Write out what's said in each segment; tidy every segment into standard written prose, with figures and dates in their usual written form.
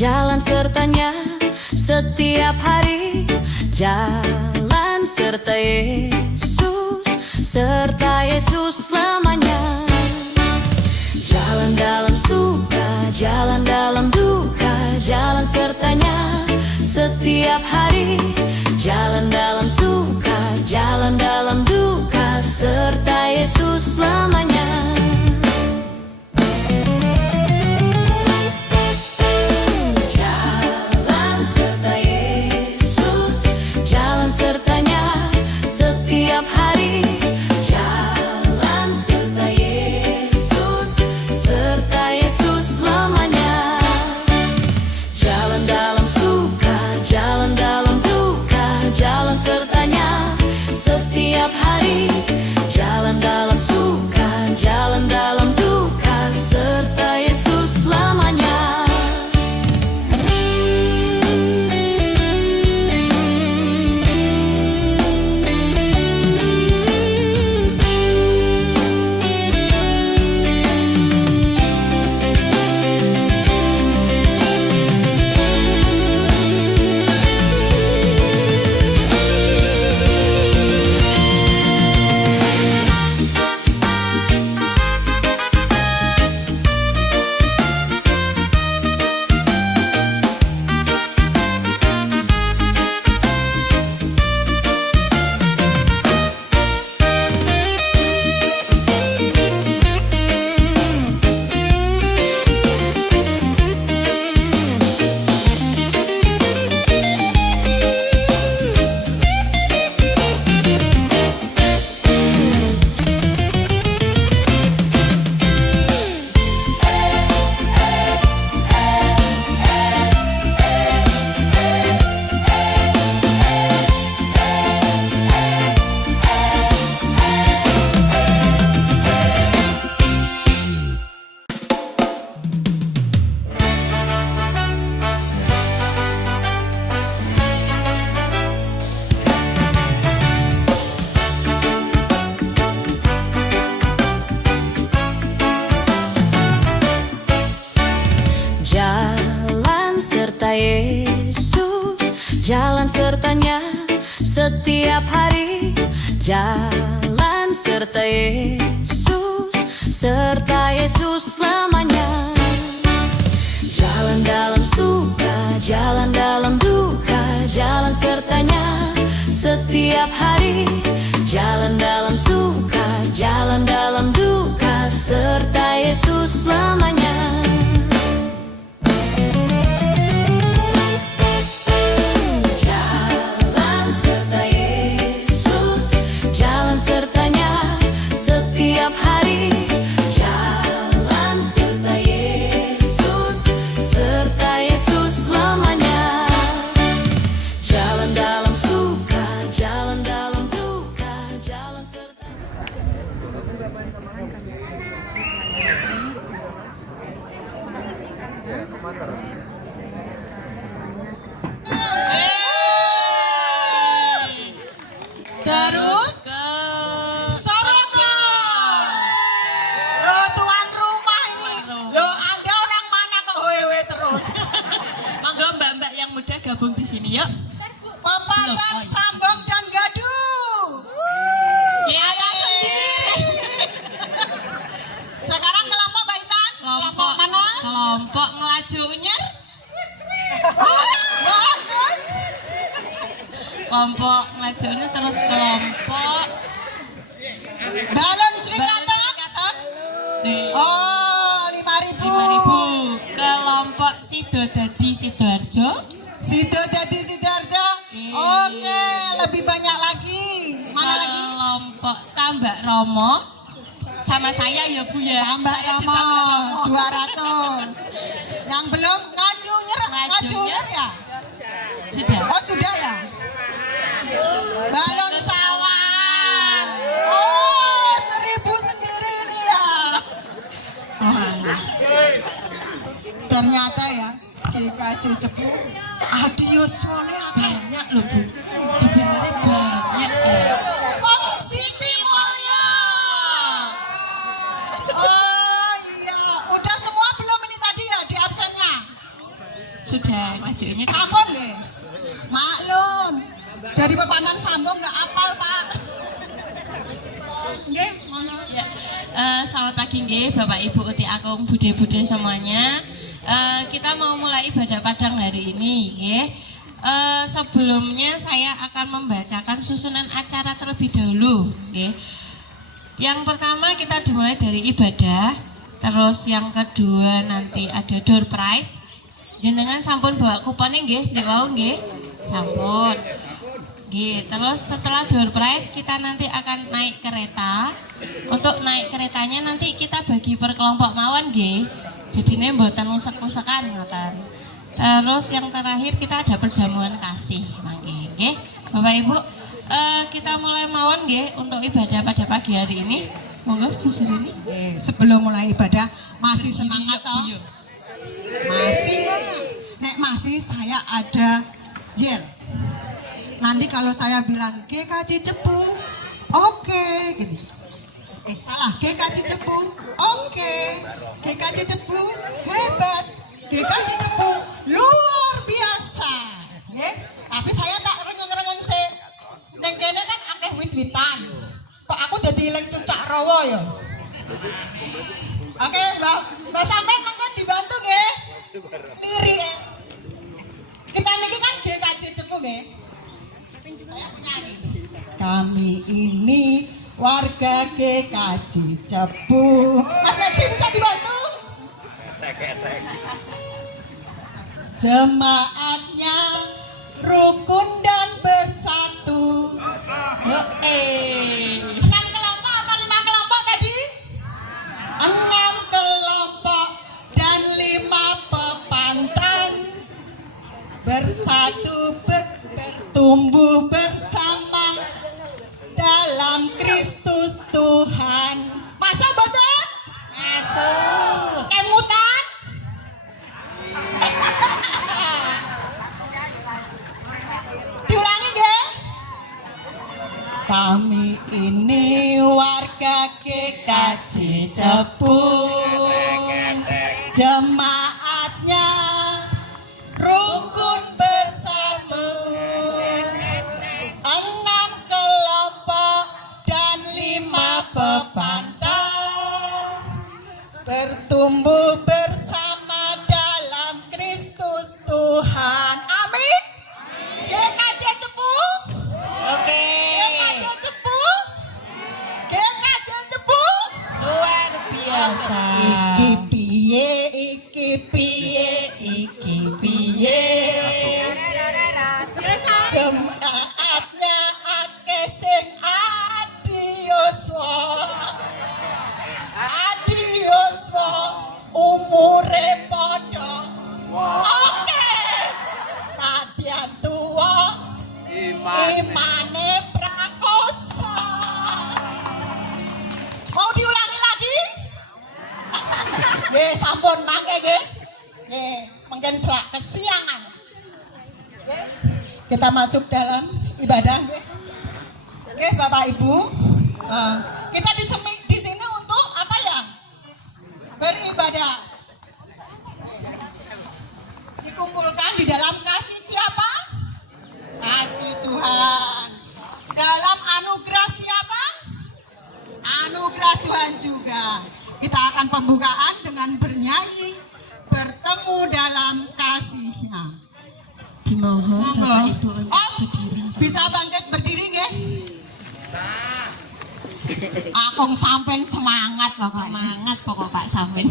jalan sertanya setiap hari. Jalan serta Yesus selamanya. Jalan dalam suka, jalan dalam duka, jalan sertanya setiap hari. Jalan dalam suka, jalan dalam duka, serta Yesus selamanya. Jalan serta Yesus, jalan sertanya setiap hari. Jalan serta Yesus selamanya. Jalan dalam suka, jalan dalam duka, jalan sertanya setiap hari. Jalan dalam suka, jalan dalam duka, serta Yesus selamanya. Jalan serta Yesus, jalan sertanya setiap hari. Jalan serta Yesus selamanya. Jalan dalam suka, jalan dalam duka, jalan sertanya setiap hari. Jalan dalam suka, jalan dalam duka, serta Yesus selamanya. Setiap hari. Jalan serta Yesus selamanya. Jalan dalam suka, jalan dalam duka, jalan serta. Terus gabung di sini yuk. Pepadan, sambok dan gaduh. Ayah sendiri. Sekarang kelompok Baitan. Kelompok mana? Kelompok ngelaju unyer. Bagus. Kelompok ngelaju unyer, terus kelompok balon serikatan. Oh, 5.000. Kelompok Sido Dadi Sidoarjo. Sido Dadi Sidoarjo. Oke, lebih banyak lagi. Mana lagi? Kelompok Tambak Romo. Sama saya ya Bu ya. Tambak Romo 200. Yang belum ngaju unyer ya? Sudah. Oh, sudah ya? Balon sawan. Oh, 1.000 sendiri ini ya. Ternyata ya, GKJ Cepu adios Banyak loh Bu. Sebenarnya banyak ya. Oh, Siti Mulya. Oh iya, udah semua belum ini tadi ya di absennya? sudah ngajuinnya. Sampun nggih. Maklum. Dari pepanan sambung nggak apal, Pak. Nggih, ngono. Ya, selamat pagi nggih Bapak Ibu Uti Agung Bude-bude semuanya. Kita mau mulai ibadah Padang hari ini nggih. Sebelumnya saya akan membacakan susunan acara terlebih dahulu nggih. Yang pertama kita dimulai dari ibadah, terus yang kedua nanti ada door prize. Jenengan sampun bawa kuponnya nggih, ndek wau nggih. Sampun. Nggih, terus setelah door prize kita nanti akan naik kereta. Untuk naik keretanya nanti kita bagi per kelompok mawon nggih. Jadine mboten usek-usekan ngoten. Terus yang terakhir kita ada perjamuan kasih mangke nggih. Bapak Ibu, kita mulai mawon nggih untuk ibadah pada pagi hari ini. Monggo Bu Surini. Sebelum mulai ibadah masih semangat toh? Masih nggak? Nek masih saya ada gel. Nanti kalau saya bilang GKJ Cepu, oke, gitu. Salah, GKJ Cepu, oke. GKJ Cepu hebat. GKJ Cepu luar biasa. Tapi saya tak rengeng-rengeng sih. Neng kene kan akeh wit-witan. Kok aku dadi leng cucak rawa ya? Oke, Mbak sampean monggo dibantu nggih. Lirik. Kita niki kan GKJ Cepu nggih. Saya penyanyi. Kami ini warga GKJ Cepu. Mas Maxi bisa dibantu? Jemaatnya rukun dan bersatu. 6 kelompok apa 5 kelompok tadi? 6 kelompok dan 5 pepantan. Bersatu bertumbuh bersama dalam Kristus Tuhan. Masa betul? Masuk. Kemutan? Diulangi nggih? Kami ini warga GKJ Cepu. Jemaatnya rukun bersatu. 6 kelompok dan 5 pepantan. Bertumbuh bersama dalam Kristus Tuhan. Amin. GKJ Cepu. Oke. GKJ Cepu. GKJ Cepu. Luar biasa. Iki piye, iki piye, iki piye. Jemaatnya akeh sing adioswa. Adioswa umure padha. Oke. Radian tua imane prakosa. Mau diulangi lagi? Nggih, sampun mangke nggih. Nggih, mungkin selak kesiangan. Nggih. Kita masuk dalam ibadah nggih. Nggih, Bapak Ibu. Kita di sini untuk apa ya? Beribadah. Dikumpulkan di dalam kasih siapa? Kasih Tuhan. Dalam anugerah siapa? Anugerah Tuhan juga. Kita akan pembukaan dengan bernyanyi bertemu dalam kasih-Nya. Dimohon Monggo. Bapak Ibu untuk Oh, berdiri. bisa bangkit berdiri nggih? Akung sampean semangat pokoknya. Semangat pokok Pak Samin.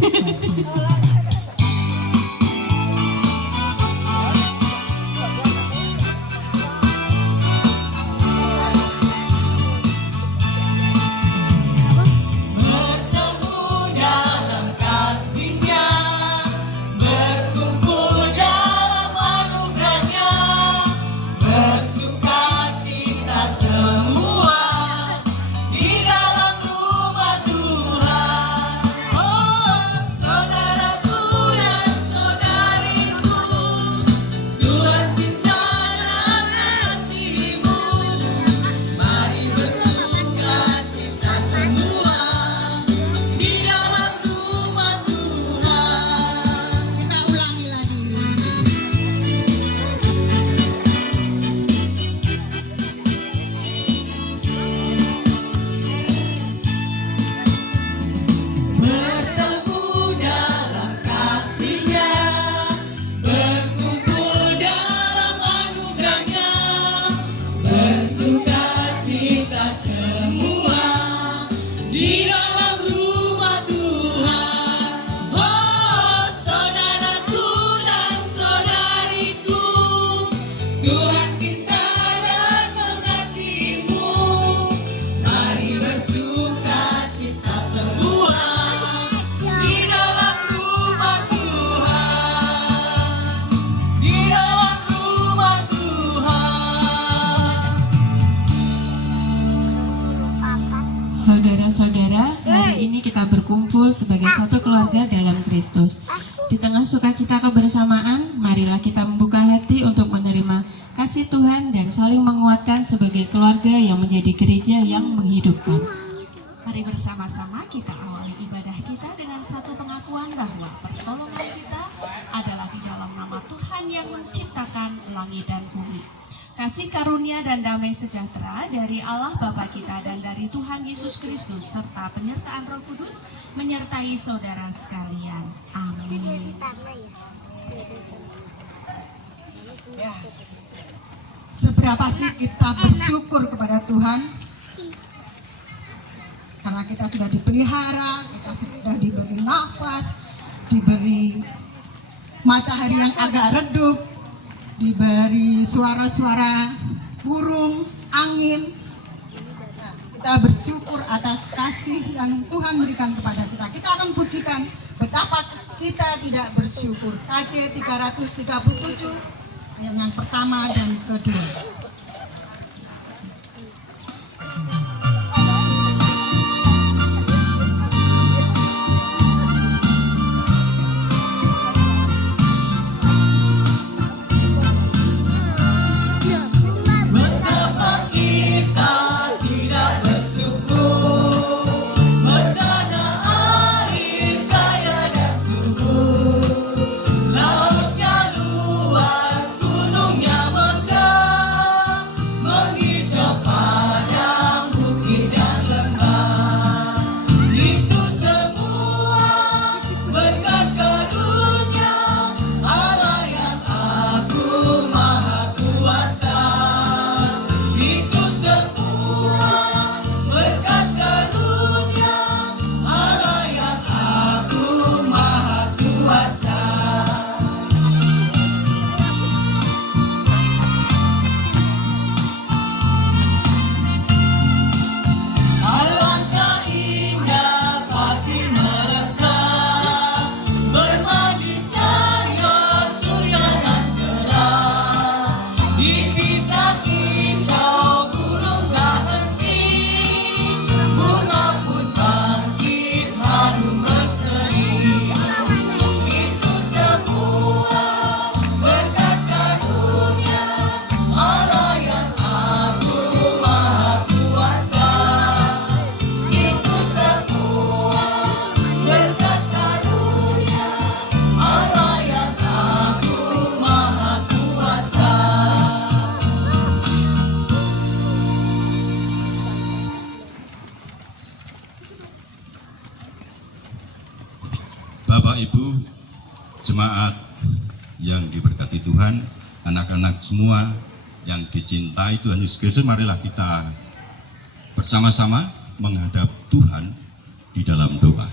Bertemu dalam kasih-Nya, berkumpul dalam anugerah-Nya, bersuka cita semua di dalam rumah Tuhan. Oh, saudaraku Tuhan cinta dan mengasihimu, mari bersuka cita semua di dalam rumah Tuhan, di dalam rumah Tuhan. Saudara-saudara, hari ini kita berkumpul sebagai satu keluarga dalam Kristus. Di tengah sukacita kebersamaan, marilah kita membuka hati untuk menerima kasih Tuhan dan saling menguatkan sebagai keluarga yang menjadi gereja yang menghidupkan. Mari bersama-sama kita awali ibadah kita dengan satu pengakuan bahwa pertolongan kita adalah di dalam nama Tuhan yang menciptakan langit dan bumi. Kasih karunia dan damai sejahtera dari Allah Bapa kita dan dari Tuhan Yesus Kristus serta penyertaan Roh Kudus menyertai saudara sekalian. Amin. Ya. Seberapa sih kita bersyukur kepada Tuhan? Karena kita sudah dipelihara, kita sudah diberi nafas, diberi matahari yang agak redup, diberi suara-suara burung, angin. Nah, kita bersyukur atas kasih yang Tuhan berikan kepada kita. Kita akan pujikan betapa kita tidak bersyukur. KC 337 yang pertama dan kedua. Betapa kita tidak bersyukur, berdana air kaya dan subur, lautnya luas, gunungnya megah, menghijau padang bukit dan lembah. Itu semua berkat karunia Allah yang agung maha kuasa. Itu semua berkat karunia Allah yang agung maha kuasa. Alangkah indah pagi mereka, bermandi cahaya surya yang cerah. Di kita kicau burung tak henti, bunga pun bangkit harum berseri. Itu semua berkat karunia Allah yang agung maha kuasa. Itu semua berkat karunia Allah yang agung maha kuasa. Bapak Ibu jemaat yang diberkati Tuhan, anak-anak semua yang dicintai Tuhan Yesus Kristus, marilah kita bersama-sama menghadap Tuhan di dalam doa.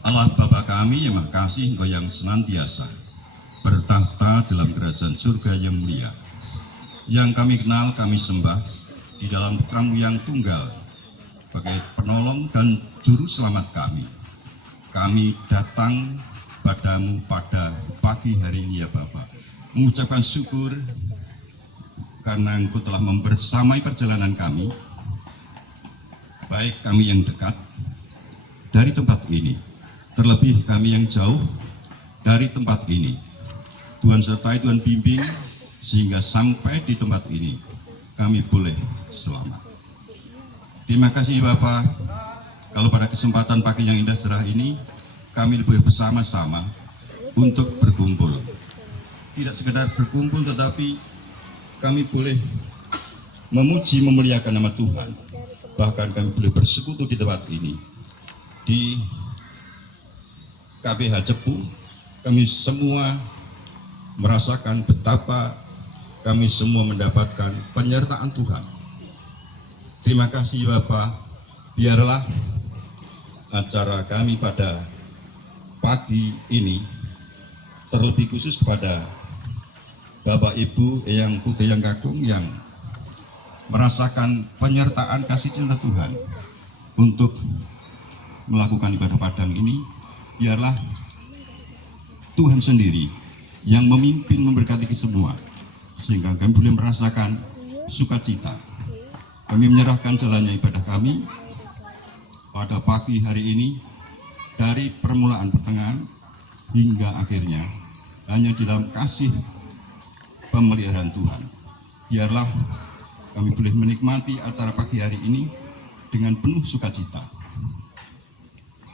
Allah Bapa kami yang Maha Kasih, Engkau yang senantiasa bertahta dalam kerajaan surga yang mulia, yang kami kenal, kami sembah di dalam putra-Mu yang tunggal sebagai penolong dan juru selamat kami. Kami datang padamu pada pagi hari ini ya Bapa, mengucapkan syukur karena Engkau telah membersamai perjalanan kami, baik kami yang dekat dari tempat ini, terlebih kami yang jauh dari tempat ini. Tuhan sertai, Tuhan bimbing, sehingga sampai di tempat ini kami boleh selamat. Terima kasih Bapak. Kalau pada kesempatan pagi yang indah cerah ini, kami bersama-sama untuk berkumpul. Tidak sekedar berkumpul, tetapi kami boleh memuji, memuliakan nama Tuhan. Bahkan kami boleh bersekutu di tempat ini. Di KBH Cepu, kami semua merasakan betapa kami semua mendapatkan penyertaan Tuhan. Terima kasih Bapak. Biarlah acara kami pada pagi ini terlebih khusus kepada Bapak Ibu Eyang Putri yang Kakung yang merasakan penyertaan kasih cinta Tuhan untuk melakukan ibadah padang ini, biarlah Tuhan sendiri yang memimpin memberkati kita semua, sehingga kami boleh merasakan sukacita. Kami menyerahkan jalannya ibadah kami pada pagi hari ini, dari permulaan pertengahan hingga akhirnya hanya di dalam kasih pemeliharaan Tuhan. Biarlah kami boleh menikmati acara pagi hari ini dengan penuh sukacita.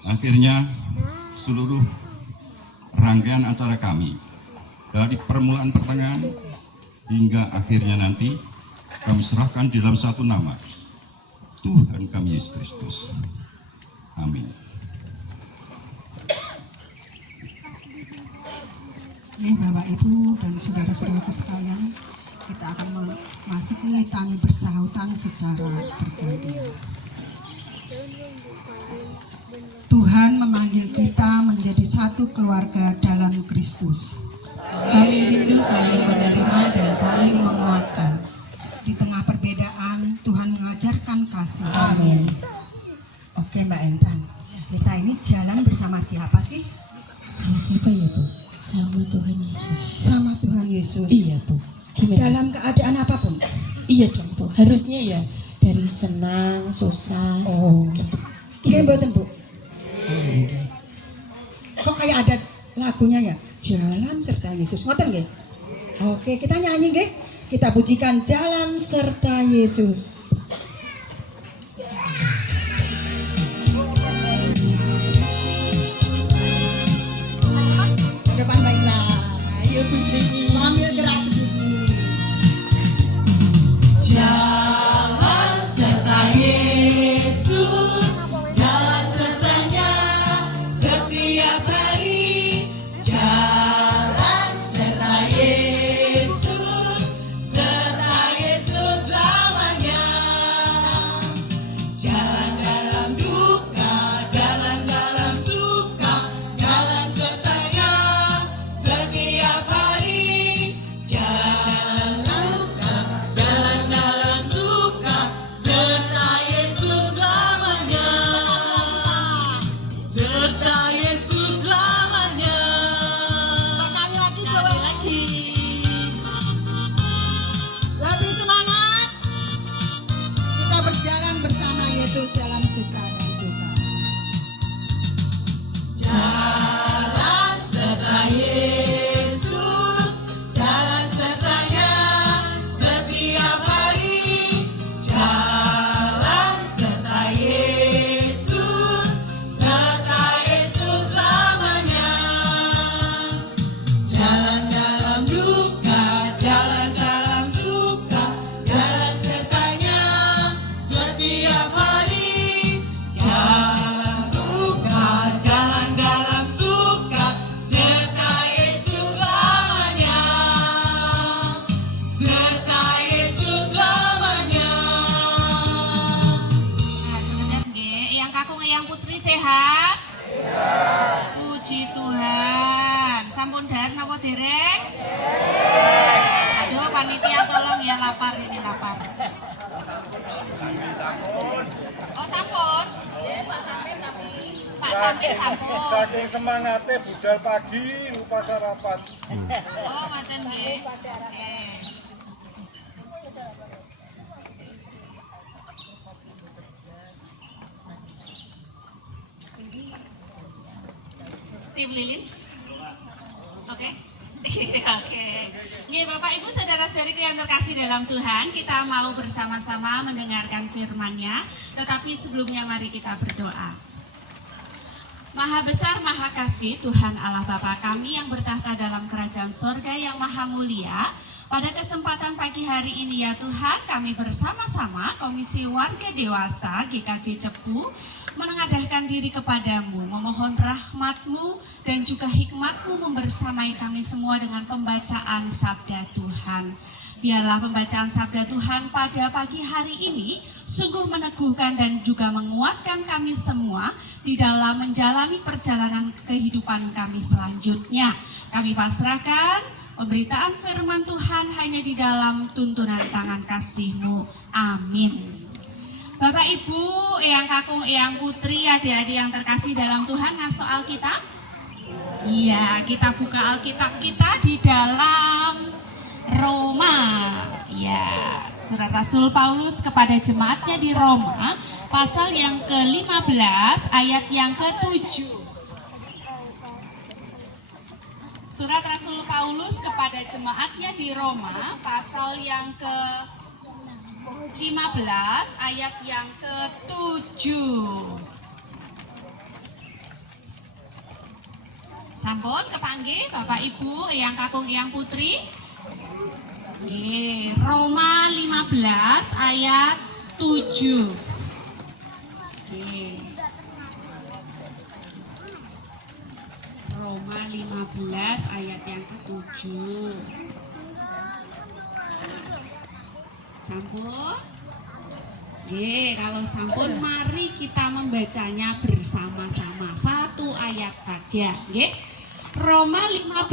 Akhirnya seluruh rangkaian acara kami dari permulaan pertengahan hingga akhirnya nanti kami serahkan di dalam satu nama, Tuhan kami Yesus Kristus. Amin. Nih Bapak Ibu dan saudara-saudaraku sekalian, kita akan memasuki litani bersahutan secara bergantian. Tuhan memanggil kita menjadi satu keluarga dalam Kristus. Kami rindu saling menerima dan saling menguatkan. Di tengah perbedaan, Tuhan mengajarkan kasih. Amin. Oke Mbak Entan, kita ini jalan bersama siapa sih? Sama siapa ya Bu? Sama Tuhan Yesus. Sama Tuhan Yesus. Iya Bu. Gimana? Dalam keadaan apapun. Iya dong Bu. Harusnya ya dari senang, susah. Oh, Nggih mboten Bu. Kok kayak ada lagunya ya? Jalan serta Yesus. Ngoten nggih? Oke, kita nyanyi nggih. Kita pujikan Jalan serta Yesus. Depan baiklah. Ayo Bu Sri. Sambil gerak sedikit. Jalan serta Yesus, jalan sertanya setiap hari. Jalan serta Yesus selamanya. Jalan dalam duka, jalan dalam suka, jalan sertanya setiap hari. Jalan duka, jalan dalam suka, serta Yesus selamanya. Serta Yesus selamanya. Sekali lagi coba. Lagi. Lebih semangat. Kita berjalan bersama Yesus dalam suka dan duka. Jalan serta Yesus, jalan sertanya setiap hari. Jalan serta Yesus selamanya. Jalan dalam duka, jalan dalam suka, jalan sertanya setiap hari. Jalan duka, jalan dalam suka, serta Yesus selamanya. Serta Yesus selamanya. Nah, sebentar nggih, Eyang Kakung, Eyang Putri sehat? Puji Tuhan. Sampun dar napa dereng? Aduh, panitia tolong ya, lapar ini lapar. Oh, sampun? Pak Sampit sampun. Saking semangatnya budal pagi lupa sarapan. Oh, ngoten nggih. Oke. Tim Lilin. Oke. Oke. Nggih, Bapak Ibu saudara-saudariku yang terkasih dalam Tuhan, kita mau bersama-sama mendengarkan firman-Nya, tetapi sebelumnya mari kita berdoa. Maha besar, maha kasih Tuhan Allah Bapa kami yang bertahta dalam kerajaan sorga yang maha mulia. Pada kesempatan pagi hari ini ya Tuhan, kami bersama-sama Komisi Warga Dewasa GKJ Cepu menengadahkan diri kepadamu, memohon rahmat-Mu dan juga hikmat-Mu membersamai kami semua dengan pembacaan sabda Tuhan. Biarlah pembacaan sabda Tuhan pada pagi hari ini sungguh meneguhkan dan juga menguatkan kami semua di dalam menjalani perjalanan kehidupan kami selanjutnya. Kami pasrahkan Pemberitaan firman Tuhan hanya di dalam tuntunan tangan kasih-Mu. Amin. Bapak Ibu, Eyang Kakung, Eyang Putri, adik-adik yang terkasih dalam Tuhan, ngasto Alkitab? Iya, kita buka Alkitab kita di dalam Roma. Ya, surat Rasul Paulus kepada jemaatnya di Roma, pasal yang ke-15 ayat yang ke-7. Surat Rasul Paulus kepada jemaatnya di Roma, pasal yang ke-15 ayat yang ke-7. Sampun kepanggih Bapak Ibu, Eyang Kakung, Eyang Putri. Nggih, Roma 15 ayat 7. Nggih. Roma 15 ayat yang ke-7. Sampun? Nggih, kalau sampun mari kita membacanya bersama-sama. Satu ayat saja, nggih. Roma 15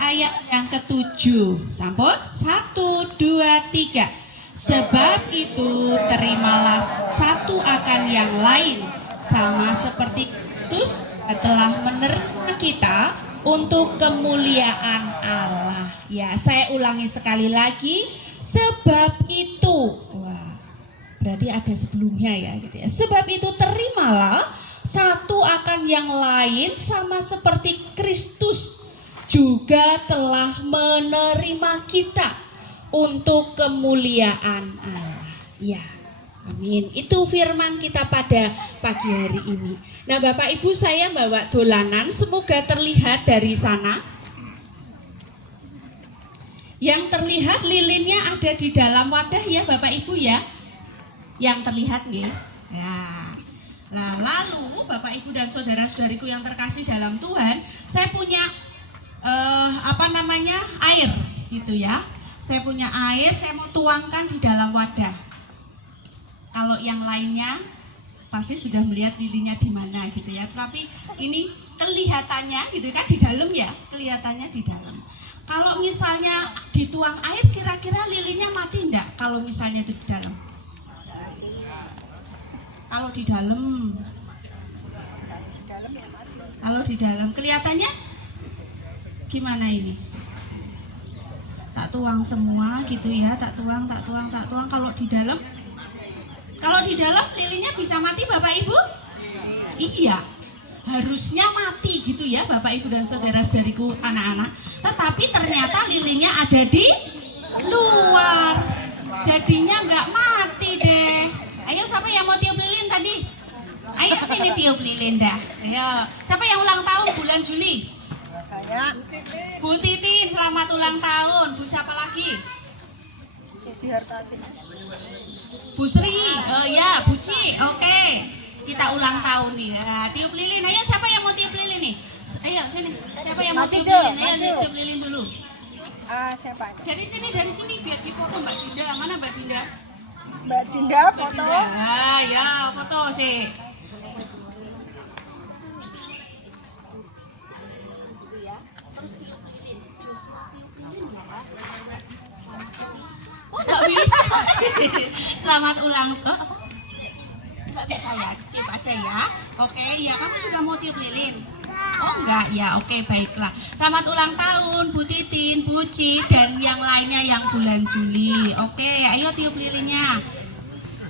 ayat yang ke-7. Sampun? 1, 2, 3. Sebab itu terimalah satu akan yang lain, sama seperti Kristus telah menerima kita untuk kemuliaan Allah. Ya, saya ulangi sekali lagi. Sebab itu, wah, berarti ada sebelumnya ya, gitu ya. Sebab itu terimalah satu akan yang lain, sama seperti Kristus juga telah menerima kita untuk kemuliaan Allah. Ya, amin. Itu firman kita pada pagi hari ini. Nah, Bapak Ibu, saya bawa dolanan, semoga terlihat dari sana. Yang terlihat lilinnya ada di dalam wadah ya Bapak Ibu ya. Yang terlihat nggih. Ya. Nah, lalu Bapak Ibu dan saudara-saudariku yang terkasih dalam Tuhan, saya punya air gitu ya. Saya punya air, saya mau tuangkan di dalam wadah. Kalau yang lainnya pasti sudah melihat lilinnya di mana gitu ya. Tapi ini kelihatannya gitu kan di dalam ya, kelihatannya di dalam. Kalau misalnya dituang air, kira-kira lilinnya mati enggak kalau misalnya itu di dalam? Kalau di dalam kelihatannya gimana ini? Tak tuang semua gitu ya, tak tuang. Kalau di dalam lilinnya bisa mati Bapak Ibu? Iya, harusnya mati gitu ya Bapak Ibu dan saudara-saudariku anak-anak. Tetapi ternyata lilinnya ada di luar, jadinya nggak mati deh. Ayo, siapa yang mau tiup lilin tadi? Ayo sini tiup lilin dah. Ayo, siapa yang ulang tahun bulan Juli? Bu Titin, selamat ulang tahun. Bu siapa lagi? Bu Sri, oh ya, Bu Ci, oke. Kita ulang tahun nih. Nah, tiup lilin. Ayo, siapa yang mau tiup lilin nih? Ayo sini. Siapa yang mau tiup lilin? Ayo tiup lilin dulu. Siapa? Dari sini biar difoto Mbak Dinda. Mana Mbak Dinda? Mbak Dinda Mbak foto. Dinda. Ah, ya, foto sih. Terus tiup lilin. Joshua tiup lilin ya. Oh, nggak bisa. Selamat ulang tahun. Nggak bisa ya, tiup aja ya. Oke, ya kamu sudah mau tiup lilin? Oh enggak, ya oke baiklah. Selamat ulang tahun Bu Titin, Bu Ci, dan yang lainnya yang bulan Juli. Oke, ayo tiup lilinnya.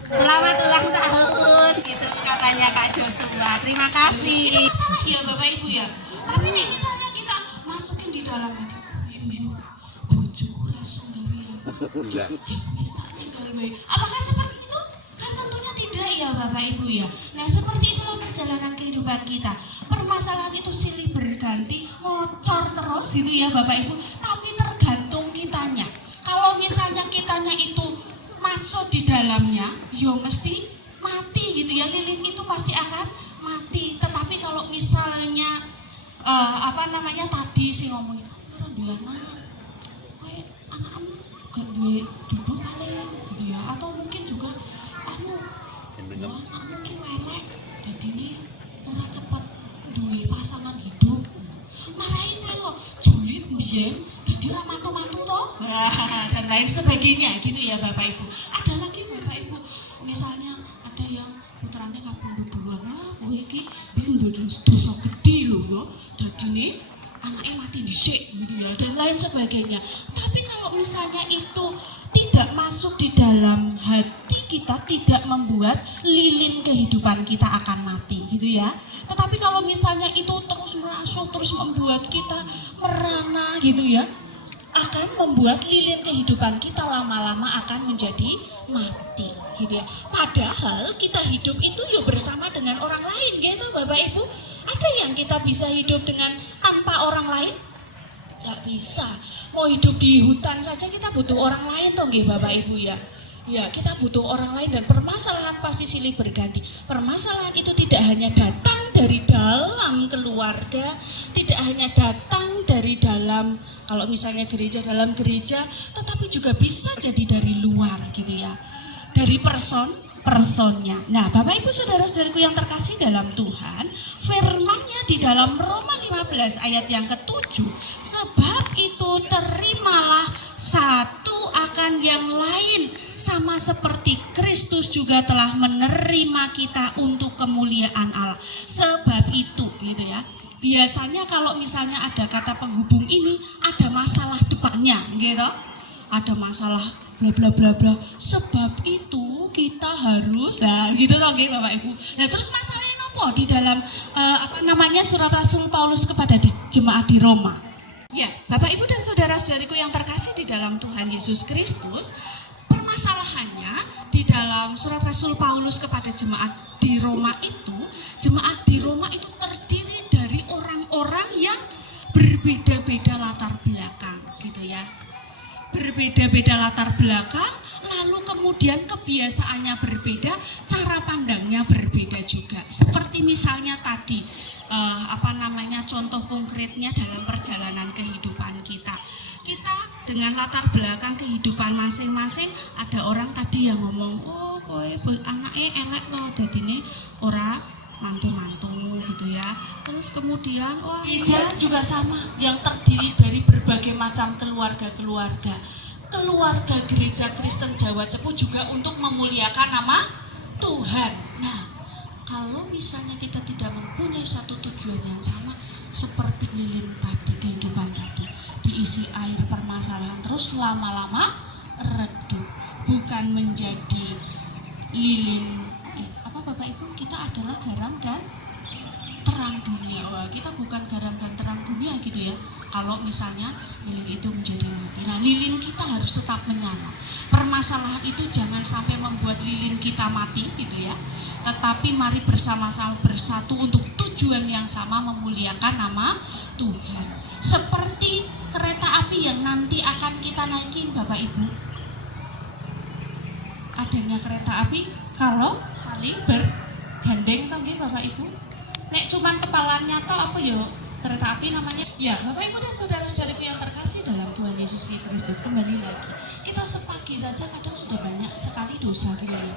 Selamat ulang tahun, gitu katanya Kak Joshua. Terima kasih. Salah ya Bapak Ibu ya. Tapi nih misalnya kita masukin di dalam itu, bojoku langsung gawe. Apakah seperti itu? Kan tentunya tidak ya Bapak Ibu ya. Nah, seperti itulah perjalanan kehidupan kita. Permasalahan itu silih berganti, ngocor terus gitu ya Bapak Ibu. Tapi tergantung kitanya. Kalau misalnya kitanya itu masuk di dalamnya, ya mesti mati gitu ya. Lilin itu pasti akan mati. Tetapi kalau misalnya tadi sih ngomongin, orang dua anak, kayak anak-anak gak duwe duduk kalian gitu ya. Atau mungkin juga mungkin welek, jadi ini orang cepat duwe pasangan hidup. Marahin kok julid mbiyen dadi ra dan lain sebagainya gitu ya Bapak Ibu. Ada lagi Bapak Ibu, misalnya ada yang putranya kabundut duluan, kowe iki dosa gede lho yo, dadine anaknya mati dhisik gitu ya, dan lain sebagainya. Tapi kalau misalnya itu tidak masuk di dalam hati kita, tidak membuat lilin kehidupan kita akan mati gitu ya. Tetapi kalau misalnya itu terus merasuk, terus membuat kita merana gitu ya, akan membuat lilin kehidupan kita lama-lama akan menjadi mati gitu ya. Padahal kita hidup itu ya bersama dengan orang lain gitu Bapak Ibu. Ada yang kita bisa hidup dengan tanpa orang lain? Gak bisa. Mau hidup di hutan saja kita butuh orang lain toh nggih Bapak Ibu ya. Ya, kita butuh orang lain, dan permasalahan pasti silih berganti. Permasalahan itu tidak hanya datang dari dalam keluarga, tidak hanya datang dari dalam, kalau misalnya gereja, dalam gereja, tetapi juga bisa jadi dari luar gitu ya. Dari personnya. Nah, Bapak Ibu saudara-saudaraku yang terkasih dalam Tuhan, firman-Nya di dalam Roma 15 ayat yang ke-7, sebab itu terimalah satu akan yang lain, sama seperti Kristus juga telah menerima kita untuk kemuliaan Allah. Sebab itu gitu ya. Biasanya kalau misalnya ada kata penghubung ini, ada masalah depannya gitu. Ada masalah bla bla bla bla. Sebab itu kita harus, nah gitu toh nggih Bapak Ibu. Nah, terus masalahnya nopo di dalam surat Rasul Paulus kepada jemaat di Roma. Ya, Bapak Ibu dan saudara-saudariku yang terkasih di dalam Tuhan Yesus Kristus, permasalahannya di dalam surat Rasul Paulus kepada jemaat di Roma itu, jemaat di Roma itu terdiri dari orang-orang yang berbeda-beda latar belakang gitu ya. Berbeda-beda latar belakang, lalu kemudian kebiasaannya berbeda, cara pandangnya berbeda juga. Seperti misalnya tadi contoh konkretnya dalam perjalanan kehidupan kita. Kita dengan latar belakang kehidupan masing-masing, ada orang tadi yang ngomong, oh kowe anaknya elek loh, dadine ora mantu-mantu gitu ya. Terus kemudian gereja juga sama, yang terdiri dari berbagai macam keluarga-keluarga. Keluarga Gereja Kristen Jawa Cepu juga untuk memuliakan nama Tuhan. Nah, kalau misalnya kita tidak mempunyai satu tujuan yang sama, seperti lilin tadi, kehidupan tadi, diisi air permasalahan, terus lama-lama redup, bukan menjadi lilin. Bapak Ibu, kita adalah garam dan terang dunia. Wah, kita bukan garam dan terang dunia gitu ya. Kalau misalnya lilin itu menjadi mati, nah lilin kita harus tetap menyala. Permasalahan itu jangan sampai membuat lilin kita mati gitu ya. Tetapi mari bersama-sama bersatu untuk tujuan yang sama, memuliakan nama Tuhan. Seperti kereta api yang nanti akan kita naikin Bapak Ibu. Adanya kereta api kalau saling bergandeng toh nggih Bapak Ibu. Nek cuman kepalanya toh apa ya kereta api namanya? Ya, Bapak Ibu dan saudara-saudariku yang terkasih dalam Tuhan Yesus Kristus, kembali lagi. Kita sepagi saja kadang sudah banyak sekali dosa gitu ya.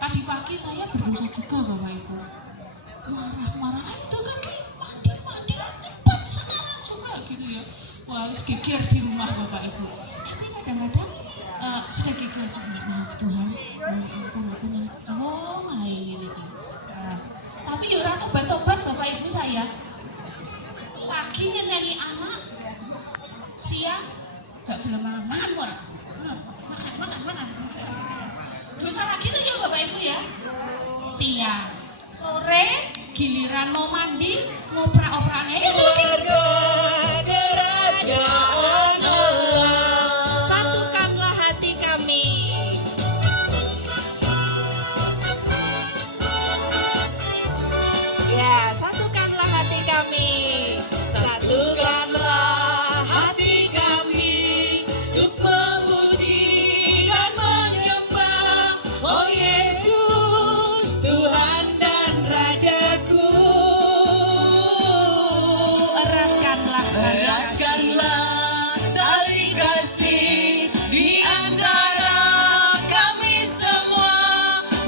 Tadi pagi saya berdosa juga Bapak Ibu. Marah-marah, ayo mandi cepat sekarang juga gitu ya. Wah, wis geger di rumah Bapak Ibu. Tapi kadang-kadang sudah geger, maaf Tuhan, ampun aku ini gitu. Tapi ya ora tobat-tobat Bapak Ibu saya. Pagi nyanyi anak, siang gak gelem makan ora. Makan. Dosa lagi tuh ya Bapak Ibu ya. Siang, sore giliran mau mandi, mau oprak-opraknya ya keluarga kerajaan Allah. Satukanlah hati kami. Ya, satukanlah hati kami. Satukanlah hati kami untuk memuji dan menyembah Oh Yesus, Tuhan dan Rajaku. Eratkanlah tali kasih di antara kami semua.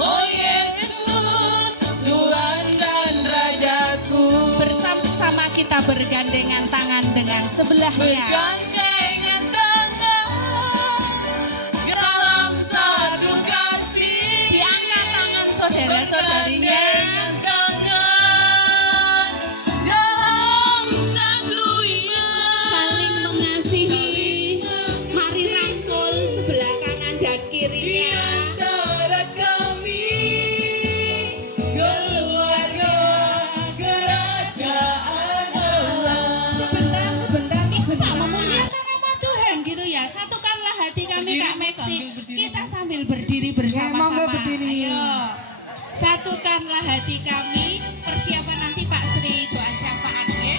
Oh Yesus, Tuhan dan Rajaku. Bersama-sama kita bergandengan tangan dengan sebelahnya. Bergandengan tangan sambil berdiri bersama-sama. monggo berdiri. Ayo. Satukanlah hati kami. Persiapan nanti Pak Sri doa syafaat ya.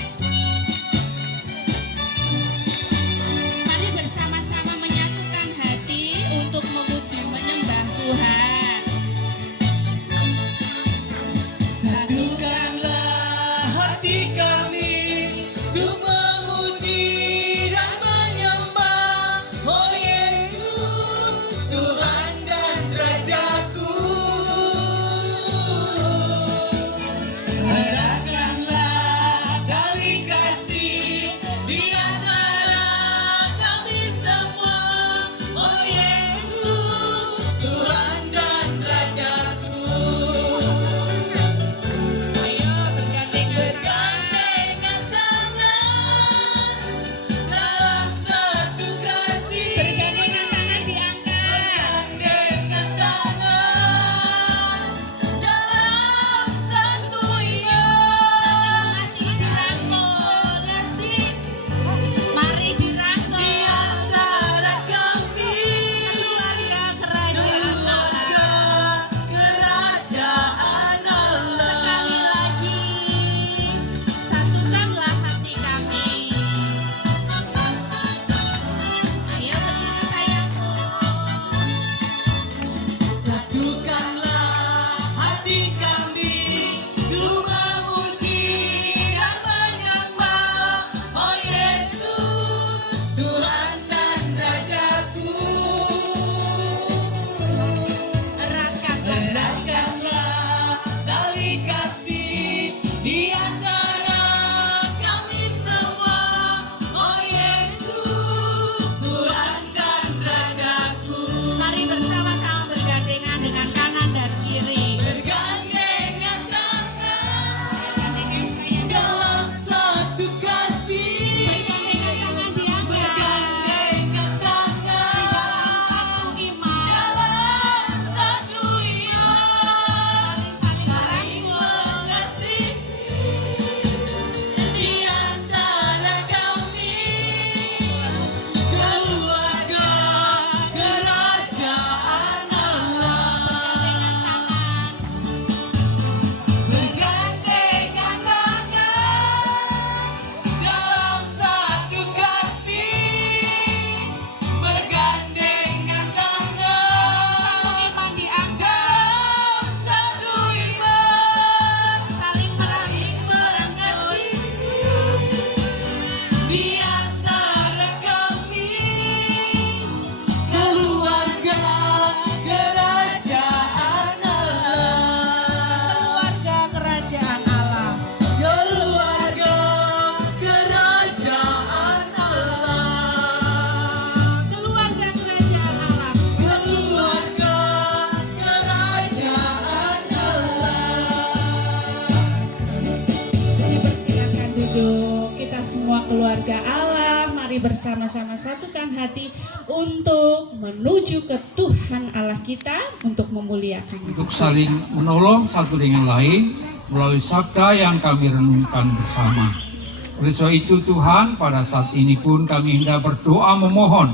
Mari bersama-sama menyatukan hati untuk memuji menyembah Tuhan. Satukanlah hati kami untuk memuji dan menyembah Oh Yesus Tuhan dan Rajaku. Eratkanlah tali kasih di antara kami semua Oh Yesus Tuhan dan Rajaku. Ayo bergandengan. Bergandengan tangan dalam satu kasih. Bergandengan tangan diangkat. Bergandengan tangan dalam satu iman. Kasih dirangkul. Mari dirangkul. Di antara kami Keluarga kerajaan Allah. kerajaan Allah. Sekali lagi, satukanlah hati kami. Ayo berdiri sayangku. Satukanlah hati kami untuk memuji dan menyembah Oh Yesus Tuhan dan Rajaku. Eratkanlah tali kasih di antara kami semua Oh Yesus Tuhan dan Rajaku. Mari bersama-sama bergandengan dengan kanan dan kiri. Bergandengan tangan Gandengan sayang. dalam satu kasih. Bergandengan tangan diangkat. Bergandengan tangan Satu iman. dalam satu iman. Mari saling merangkul. Kasih di antara kami keluarga kerajaan Allah. Bergandengan tangan dalam satu kasih. Bergandengan tangan Iman diangkat. dalam satu iman. Saling merangkul. Di antara kami keluarga kerajaan Allah. Keluarga kerajaan Allah. Keluarga kerajaan Allah. Keluarga kerajaan Allah. Keluarga kerajaan Allah. Dipersilakan duduk. Kita semua keluarga Allah, mari bersama-sama satukan hati untuk menuju ke Tuhan Allah kita untuk memuliakan. Untuk saling menolong satu dengan lain melalui sabda yang kami renungkan bersama. Oleh sebab itu Tuhan, pada saat ini pun kami hendak berdoa memohon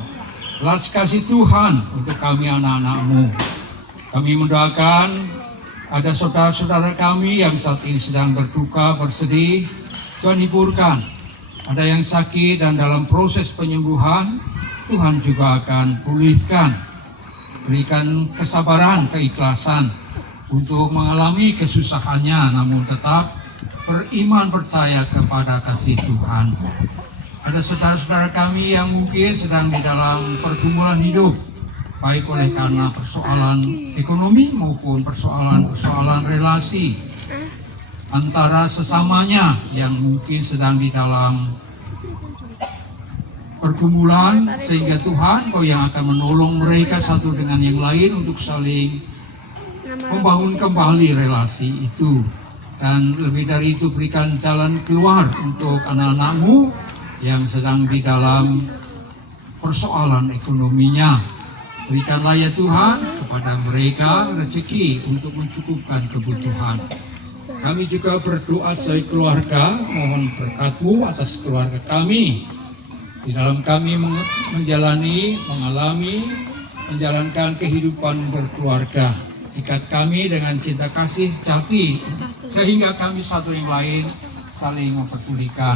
belas kasih Tuhan untuk kami anak-anak-Mu. Kami mendoakan ada saudara-saudara kami yang saat ini sedang berduka, bersedih, Tuhan hiburkan. Ada yang sakit dan dalam proses penyembuhan, Tuhan juga akan pulihkan. Berikan kesabaran, keikhlasan untuk mengalami kesusahannya, namun tetap beriman percaya kepada kasih Tuhan. Ada saudara-saudara kami yang mungkin sedang di dalam pergumulan hidup, baik oleh karena persoalan ekonomi maupun persoalan relasi antara sesamanya yang mungkin sedang di dalam pergumulan, sehingga Tuhan Kau yang akan menolong mereka satu dengan yang lain untuk saling membangun kembali relasi itu. Dan lebih dari itu, berikan jalan keluar untuk anak-anak-Mu yang sedang di dalam persoalan ekonominya. Berikanlah ya Tuhan kepada mereka rezeki untuk mencukupkan kebutuhan. Kami juga berdoa sebagai keluarga, mohon berkat-Mu atas keluarga kami. Di dalam kami menjalani, mengalami menjalankan kehidupan berkeluarga. Ikat kami dengan cinta kasih sejati, sehingga kami satu yang lain saling memperdulikan,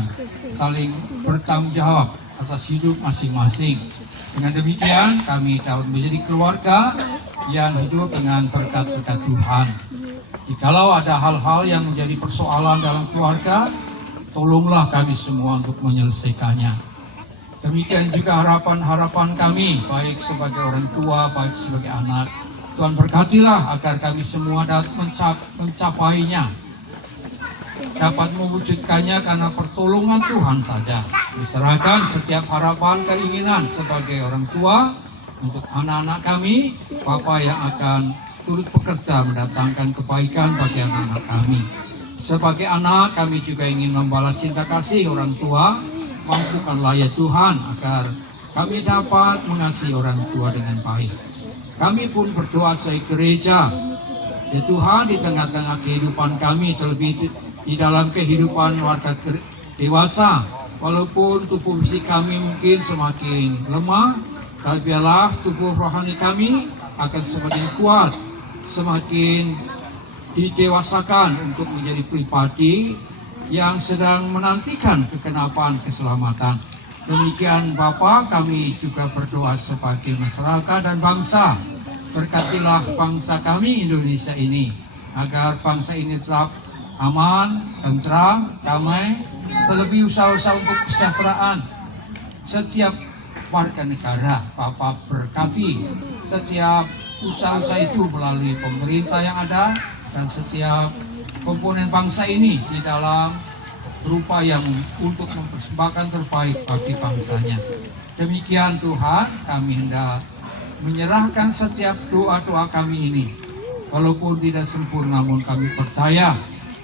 saling bertanggung jawab atas hidup masing-masing. Dengan demikian kami dapat menjadi keluarga yang hidup dengan berkat-berkat Tuhan. Jikalau ada hal-hal yang menjadi persoalan dalam keluarga, tolonglah kami semua untuk menyelesaikannya. Demikian juga harapan-harapan kami, baik sebagai orang tua, baik sebagai anak. Tuhan berkatilah agar kami semua dapat mencapainya, dapat mewujudkannya karena pertolongan Tuhan saja. Diserahkan setiap harapan keinginan sebagai orang tua untuk anak-anak kami, Bapa yang akan turut bekerja mendatangkan kebaikan bagi anak-anak kami. Sebagai anak, kami juga ingin membalas cinta kasih orang tua. Mampukanlah ya Tuhan agar kami dapat mengasihi orang tua dengan baik. Kami pun berdoa sebagai gereja, ya Tuhan, di tengah-tengah kehidupan kami, terlebih di dalam kehidupan warga dewasa, walaupun tubuh fisik kami mungkin semakin lemah, tapi biarlah tubuh rohani kami akan semakin kuat, semakin didewasakan untuk menjadi pribadi yang sedang menantikan kegenapan keselamatan. Demikian Bapa, kami juga berdoa sebagai masyarakat dan bangsa. Berkatilah bangsa kami Indonesia ini, agar bangsa ini tetap aman, tentram, damai, terlebih usaha-usaha untuk kesejahteraan setiap warga negara. Bapa berkati setiap usaha-usaha itu melalui pemerintah yang ada dan setiap komponen bangsa ini di dalam berupaya untuk mempersembahkan terbaik bagi bangsanya. Demikian Tuhan, kami hendak menyerahkan setiap doa-doa kami ini. Walaupun tidak sempurna, namun kami percaya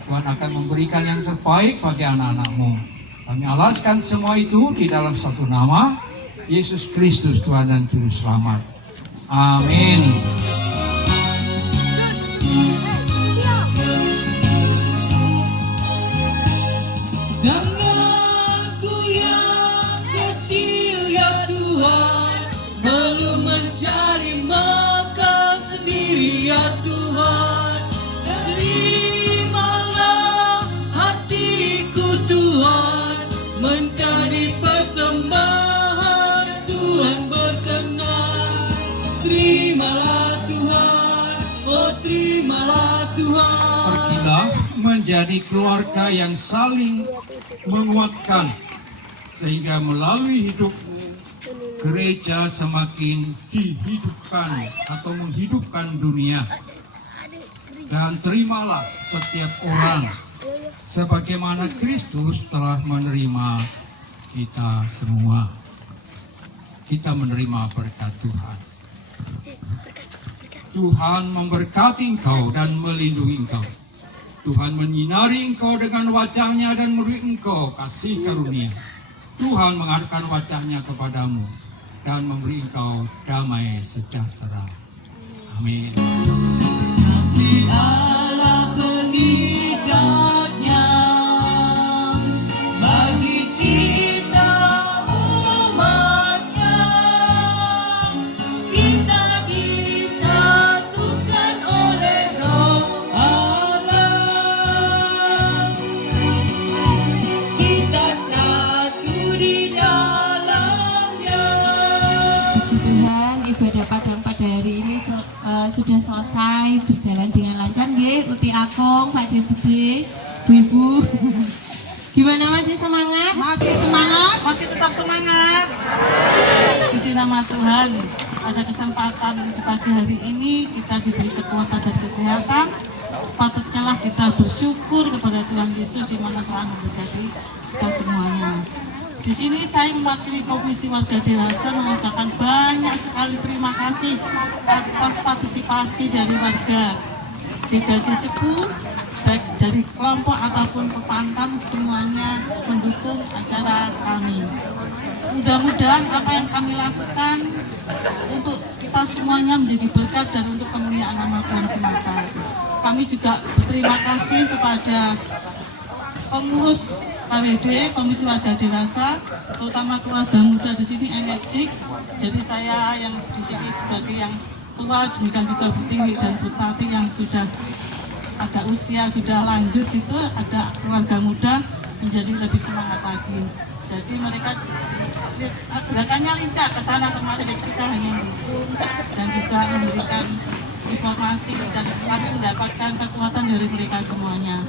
Tuhan akan memberikan yang terbaik bagi anak-anak-Mu. Kami alaskan semua itu di dalam satu nama, Yesus Kristus Tuhan dan Juru Selamat. Amin. Denganku yang kecil ya Tuhan, belum mencari makan sendiri ya Tuhan. Terimalah hatiku Tuhan, menjadi persembahan Tuhan berkenan. Terimalah Tuhan, oh terimalah Tuhan. Pergilah menjadi keluarga yang saling menguatkan, sehingga melalui hidup gereja semakin dihidupkan atau menghidupkan dunia. Dan terimalah setiap orang sebagaimana Kristus telah menerima kita semua. Kita menerima berkat Tuhan. Tuhan memberkati engkau dan melindungi engkau. Tuhan menyinari engkau dengan wajahnya dan memberi engkau kasih karunia. Tuhan menghadapkan wajahnya kepadamu dan memberi engkau damai sejahtera. Amin. Kasih Allah pengikatnya bagi kita umatnya. Kita disatukan oleh Roh Allah. Kita satu di dalamnya. Tuhan, ibadah Padang pada hari ini sudah selesai berjalan dengan lancar nggih, Uti Akung, Pak Bude, Bu Ibu. Gimana, masih semangat? Masih semangat? Masih tetap semangat. Puji nama Tuhan, pada kesempatan di pagi hari ini kita diberi kekuatan dan kesehatan. Sepatutnya lah kita bersyukur kepada Tuhan Yesus di mana Tuhan memberkati kita semuanya. Di sini saya mewakili Komisi Warga Dewasa mengucapkan banyak sekali terima kasih atas partisipasi dari warga Desa Cicepu, baik dari kelompok ataupun pepantan, semuanya mendukung acara kami. Mudah-mudahan apa yang kami lakukan untuk kita semuanya menjadi berkat dan untuk kemuliaan nama Tuhan semata. Kami juga berterima kasih kepada pengurus KWD, Komisi Warga Dewasa, terutama keluarga muda di sini, Mercik. Jadi saya yang di sini sebagai yang tua, demikian juga Bu Tiwi dan Bu Tati yang sudah agak usia sudah lanjut itu, ada keluarga muda menjadi lebih semangat lagi. Jadi mereka gerakannya lincah ke sana kemari, jadi kita hanya mendukung dan juga memberikan informasi dan kami mendapatkan kekuatan dari mereka semuanya.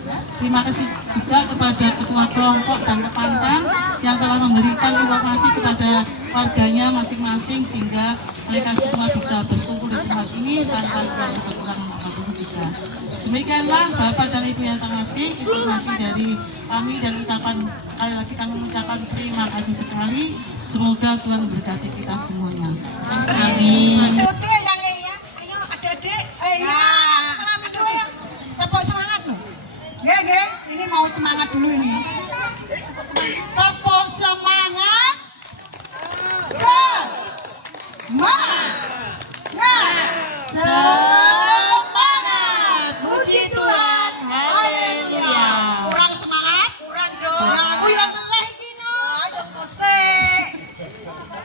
Terima kasih juga kepada ketua kelompok dan rekan yang telah memberikan informasi kepada warganya masing-masing sehingga mereka semua bisa berkumpul di tempat ini tanpa suatu kekurangan apapun juga. Demikianlah Bapak dan Ibu yang terkasih, informasi dari kami dan ucapan sekali lagi kami mengucapkan terima kasih sekali. Semoga Tuhan memberkati kita semuanya. Amin. Tuti yang ini ya. Ayo adik-adik. Setelah itu ya. Tepuk semangat loh. Nggih, ini mau semangat dulu ini. Tepuk semangat. Tepuk semangat. Semangat. Puji Tuhan. Haleluya. Kurang semangat? Kurang dong. Aku yang meleh iki no. Ayo musik.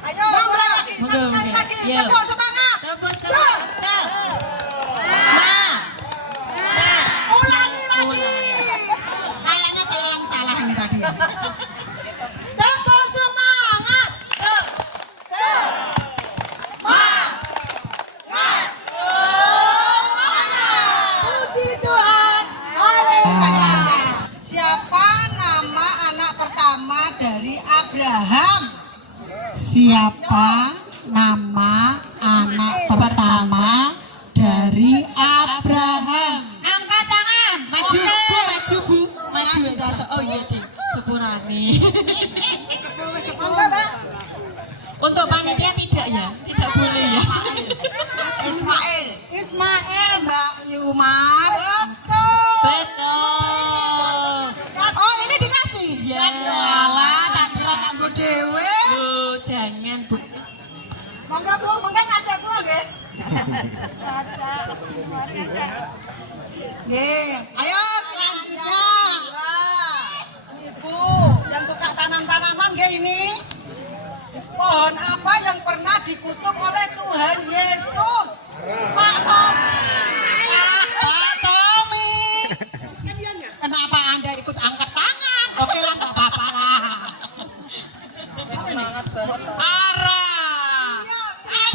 Ayo kurang lagi. Sekali lagi. Tepuk semangat. Ulangi lagi. Kayaknya saya yang salah ini tadi. Tepuk semangat. Puji Tuhan. Haleluya. Siapa nama anak pertama dari Abraham? Siapa nama anak pertama dari Abraham? Angkat tangan. Maju, Oke. Bu, maju, Bu. Maju. Sudah Oh iya, Dik. Sepurane. Enggak, Mbak. Untuk panitia tidak ya? Tidak boleh ya? Ismail, Mbak Yumar. Betul. Betul. Oh, ini dikasih? Ya. Alah, tak kira tanggo dewe. Bu, jangan, Bu. Monggo Bu, monggo ngajak kula nggih. Nggih, ayo selanjutnya. Ibu yang suka tanam-tanaman nggih ini. Pohon apa yang pernah dikutuk oleh Tuhan Yesus? Pak Tommy. Pak Tommy. Kenapa Anda ikut angkat tangan? Oke lah, nggak apa-apa lah. Semangat banget. Arah.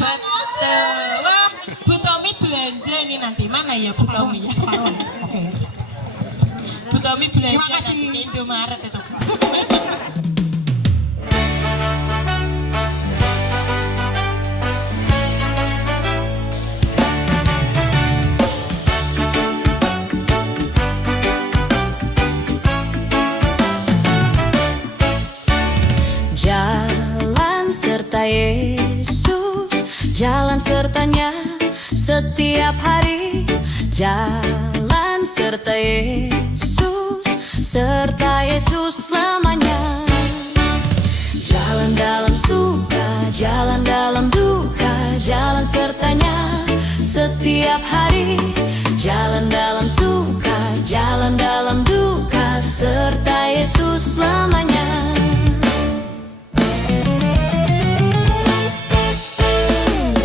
Betul. Wah, Bu Tommy belanja ini nanti. Mana ya Bu Tommy ya? Separuh. Oke. Bu Tommy belanja Terima kasih. nanti ke Indomaret itu. Jalan serta Yesus, jalan sertanya setiap hari. Jalan serta Yesus, serta Yesus selamanya. Jalan dalam suka, jalan dalam duka, jalan sertanya setiap hari. Jalan dalam suka, jalan dalam duka, serta Yesus selamanya.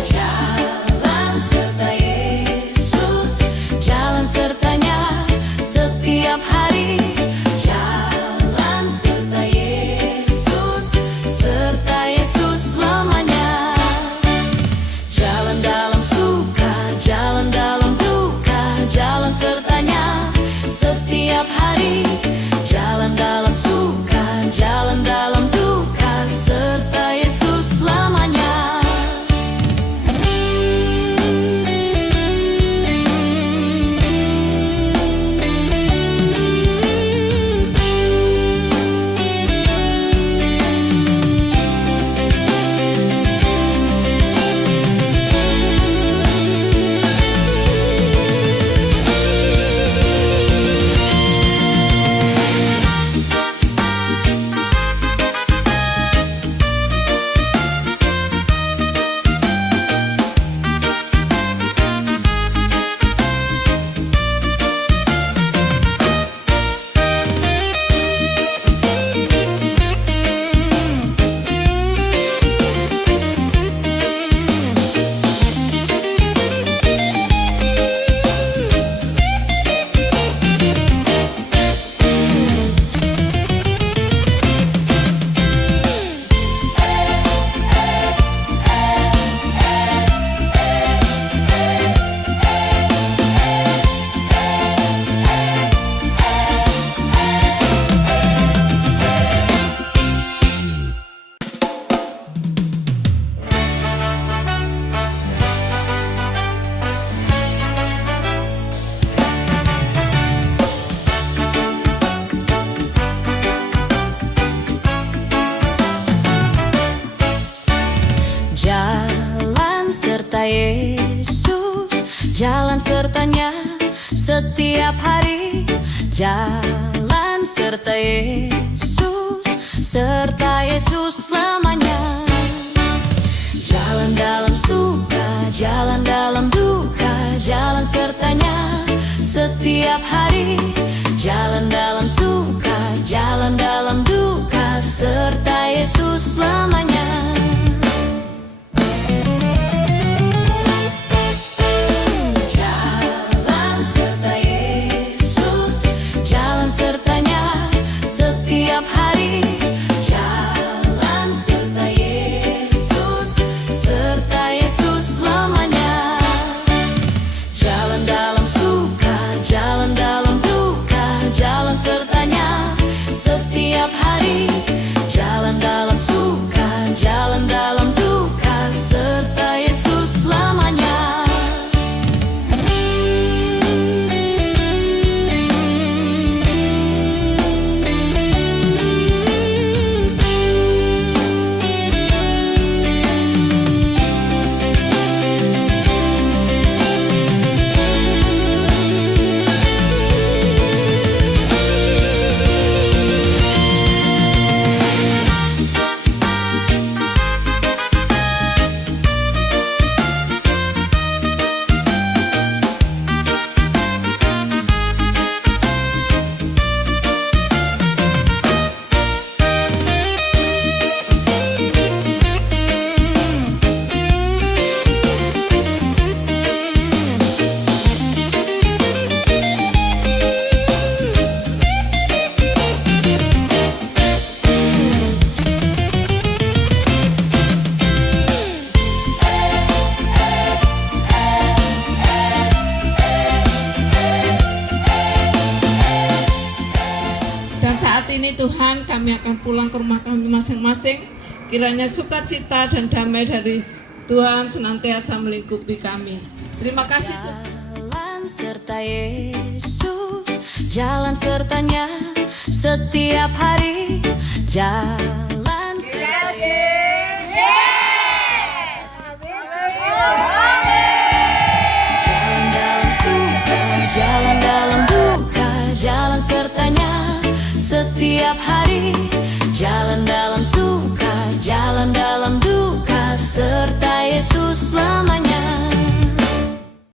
Jalan serta Yesus, jalan sertanya setiap hari. Jalan serta Yesus, serta Yesus selamanya. Jalan dalam suka, jalan dalam duka, jalan sertanya setiap hari. Jalan dalam suka, jalan dalam duka, serta Yesus selamanya. jalan sertanya setiap hari, jalan serta Yesus selamanya. Jalan dalam suka, jalan dalam duka, jalan sertanya setiap hari, jalan dalam suka, jalan dalam duka, serta Yesus selamanya. Jalan serta Yesus, jalan sertanya setiap hari, jalan serta Yesus selamanya. Jalan dalam suka, jalan dalam duka, jalan sertanya setiap hari, jalan dalam suka, jalan dalam duka, serta Yesus selamanya. Dan saat ini Tuhan, kami akan pulang ke rumah kami masing-masing. Kiranya sukacita dan damai dari Tuhan senantiasa melingkupi kami. Terima kasih Tuhan. Jalan serta Yesus, jalan sertanya setiap hari, jalan serta jalan dalam suka, jalan dalam duka, jalan sertanya setiap hari, jalan dalam suka, jalan dalam duka, serta Yesus selamanya.